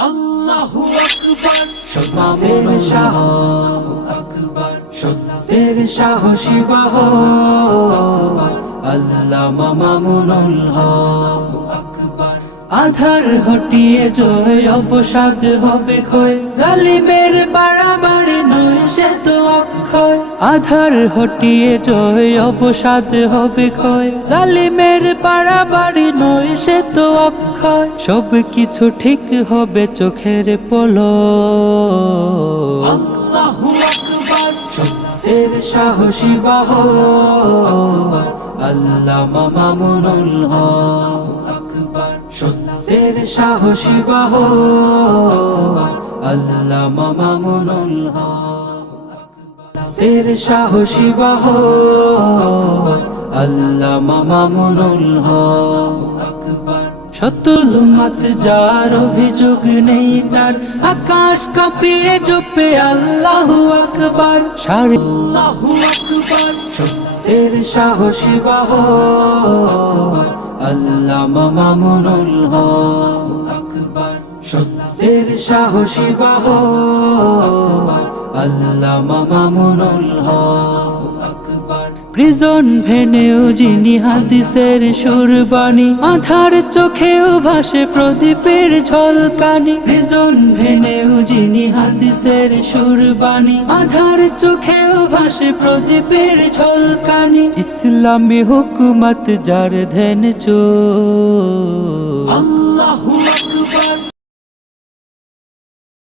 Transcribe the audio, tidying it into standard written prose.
আল্লাহু আকবার সত্যের শাহ আকবার সত্যের সাহসী বাহ আল্লামা মামুনুল হক আকবার আধার হটিয়ে জয় অবসাদ হবে ক্ষয় জালিমের বাড়াবাড়ি নয় সে তো অক্ষয় আধার হটিয়ে জয় অবসাদ হবে ক্ষয় জালিমের বাড়াবাড়ি নয় সে তো অক্ষয় সব কিছু ঠিক হবে চোখের পলক আল্লাহু আকবার সত্যের সাহসী বাহ আল্লামা মামুনুল হক আকবার সত্যের সাহসী বাহ আল্লামা মামুনুল হক সত্যের সাহসী বাহ আল্লামা মামুনুল হক আকবার শতুলমাত যার অভিযোগ নেই তার আকাশ কাঁপিয়ে জপে আল্লাহু আকবার আল্লাহু আকবার সত্যের সাহসী বাহ আল্লামা মামুনুল হক আকবার সত্যের সাহসী বাহ আল্লামা মামুনুল হক আকবার প্রিজন ভেনেও যিনি হাদিসের সুরবাণী আধার চোখেও ভাসে প্রদীপের ঝলকানি প্রিজন ভেনেও যিনি হাদিসের সুরবাণী আধার চোখেও ভাসে প্রদীপের ঝলকানি ইসলামী হুকুমত যার ধ্যান চো আল্লাহু